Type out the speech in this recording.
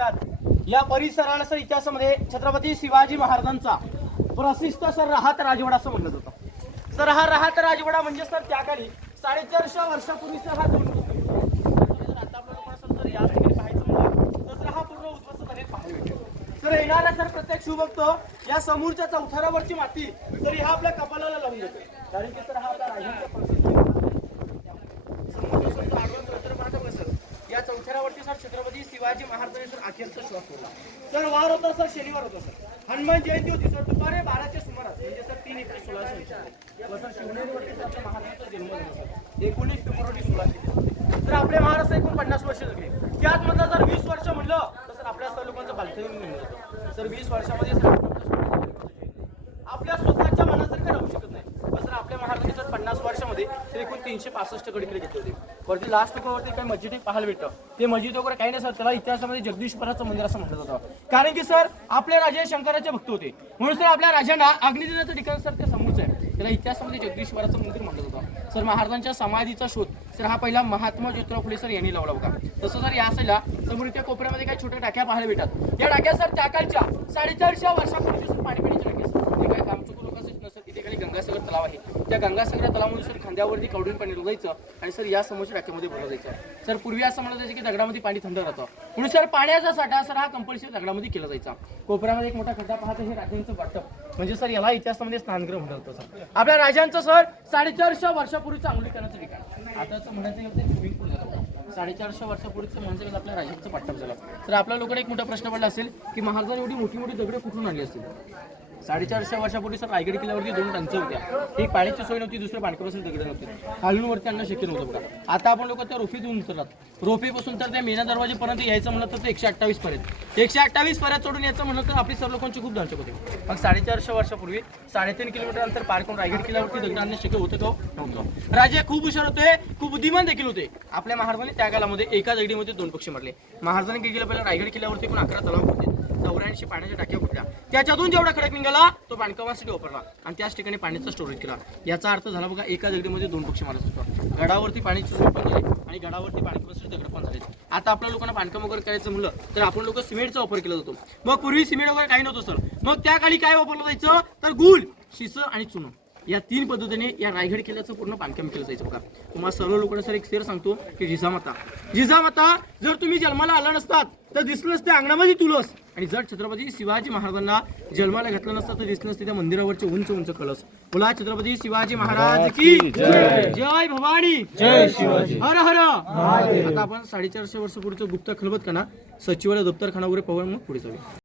जिल्ह्यात. या परिसराला सर इतिहासामध्ये छत्रपती शिवाजी महाराजांचा प्रसिद्ध सर राहत राजवाडा असं म्हणलं जातं. सर हा राहत राजवाडा म्हणजे सर त्या काळी साडेचारशे वर्षापूर्वी सर हा दोन सर या ठिकाणी पाहायचं तर हा पूर्ण उद्ध्वस्त झालेला पाहायला भेटेल सर येणारा सर प्रत्येक बघतो या समोरच्या चौथऱ्यावरची माती तरी हा आपल्या कपालाला लावून देतो कारण की सर हा आपला राजांचा प्रसिद्ध समोरच्या संत आडवं नंतर पाहता बघा सर या चौथऱ्यावरती सर छत्रपती शिवाजी महाराजांनी अखेरचा श्वास सोडला सर वार होता सर शनिवार होता सर. हनुमान जयंती होती सर. दुपारे बाराच्या सुमारास म्हणजे सर तीन एप्रिल सोळाशे सर शिवनेरीवरती सर महाराजांचा जन्म झाला सर. एकोणीस फेब्रुवारी सोळाशे तर आपले महाराष्ट्र एकूण पन्नास वर्ष जगले. त्यात मधलं जर वीस वर्ष म्हणलं तर सर आपल्या सर्व लोकांचं बालकनी म्हणलं जातं सर वीस वर्षामध्ये सर आपल्या स्वतःच्या मनासारखं राहू शकत नाही पण सर आपल्या महाराजांनी जर पन्नास तर एकूण तीनशे पासष्ट गडकिल्ले घेतले होते वरती लास्ट वरती काही मस्जिद एक पाहायला भेटतं. ते मस्जिद वगैरे काही नाही सर त्याला इतिहासामध्ये जगदीश्वराचं मंदिर असं म्हटलं जातं. कारण की सर आपले राजे शंकराचे भक्त होते. म्हणून सर आपल्या राजांना अग्निदिनाचं ठिकाण सर ते समोरच आहे. त्याला इतिहासामध्ये जगदीश्वराचं मंदिर म्हटलं जातं. सर महाराजांच्या समाधीचा शोध. सर हा पहिला महात्मा ज्योतिराव फुले सर यांनी लावला होता तसं सर या साईडला समोर त्या कोपऱ्यामध्ये काही छोट्या टाक्या पाहायला भेटतात. या टाक्या सर त्या काळच्या साडेचारशे वर्षापूर्वी पाणी पिण्याच्या टाक्या सर ते काय काम चुकून नसतं तिथे खाली गंगासागर तलाव आहे. त्या गंगासागर तलावामध्ये सर खांद्यावरती कवडून पाणी रोजायचं आणि सर या समोरच्या टाक्यामध्ये भरलं जायचं. सर पूर्वी असं म्हणत जायचं की दगडामध्ये पाणी थंड राहतं. म्हणून सर पाण्याचा साठा सर हा कंपल्सरी दगडामध्ये केला जायचा. कोपऱ्यामध्ये एक मोठा खड्डा पाहता हे राजांचं वाटप. म्हणजे सर याला इतिहासामध्ये स्नानग्रह म्हणलं होतं सर. आपल्या राजांचं सर साडेचारशे वर्षापूर्वीचं करण्याचं ठिकाण. आताचं म्हणायचं गेलं तर स्विमिंग पूल झालं. साडेचारशे वर्षापूर्वीचं म्हणजे गेलं आपल्या राजांचं वाटप झालं. तर आपल्या लोकांना एक मोठा प्रश्न पडला असेल की महाराजांनी एवढी मोठी मोठी दगडे कुठून आणली असतील? साडेचारशे वर्षापूर्वी सर रायगड किल्ल्यावरती दोन टंच होत्या. एक पाण्याची सोय नव्हती दुसरं पाणकपासून दगड नव्हते. खालून वरती आणणं शक्य नव्हतं बघा. आता आपण लोक त्या रोफीत उतरतात रोफीपासून तर त्या मेना दरवाजेपर्यंत यायचं म्हणलं तर ते एकशे अठ्ठावीस पर्यंत. एकशे अठ्ठावीस पर्यंत चढून यायचं म्हणलं तर आपली सर्व लोकांची खूप दर्शक होते. मग साडेचारशे वर्षापूर्वी साडेतीन किलोमीटर अंतर पार करून रायगड किल्ल्यावरती दगड आणणं शक्य होतं का हो? नव्हतं. राजे खूप हुशार होते खूप बुद्धिमान देखील होते. आपल्या महाराजांनी त्या काळामध्ये एका दगडीमध्ये दोन पक्षी मारले. महाराजांनी काय केलं पहिला रायगड किल्ल्यावरती पण अकरा तलाव होते. चौऱ्याऐंशी पाण्याच्या टाक्या होत्या. त्याच्यातून जेवढा खडक निघाला तो बांधकामासाठी वापरला. आणि त्याच ठिकाणी पाण्याचा स्टोरेज केला. याचा अर्थ झाला बघा एका दगडीमध्ये दोन पक्षी मारत होतो गडावरती पाण्याची सोय पण झाली आणि गडावरती बांधकामासाठी दगड पण झाले. आता आपल्या लोकांना बांधकाम वगैरे करायचं म्हणलं तर आपण लोक सिमेंटचा वापर केला जातो. मग पूर्वी सिमेंट वगैरे काही नव्हतं सर. मग त्या काळी काय वापरलं जायचं? तर गुळ शिस आणि चुनं. या तीन पद्धतीने या रायगड किल्ल्याचं पूर्ण बांधकाम केलं जायचं बघा. तुम्हाला सर्व लोकांना सर एक शेर सांगतो की जिजामाता. जिजामाता जर तुम्ही जन्माला आला नसतात तर दिसलं असते अंगणामध्ये तुलस आणि जर छत्रपती शिवाजी महाराजांना जन्माला घातलं नसतं तर दिसलं असते त्या मंदिरावरचे उंच उंच कळस बोला छत्रपती शिवाजी महाराज की जय. भवानी. जय शिवाजी. हर हर. आता आपण साडेचारशे वर्ष पुढचं गुप्त खलबत खाना सचिवालय दप्तरखाना वगैरे पाहून मग पुढे जाऊया.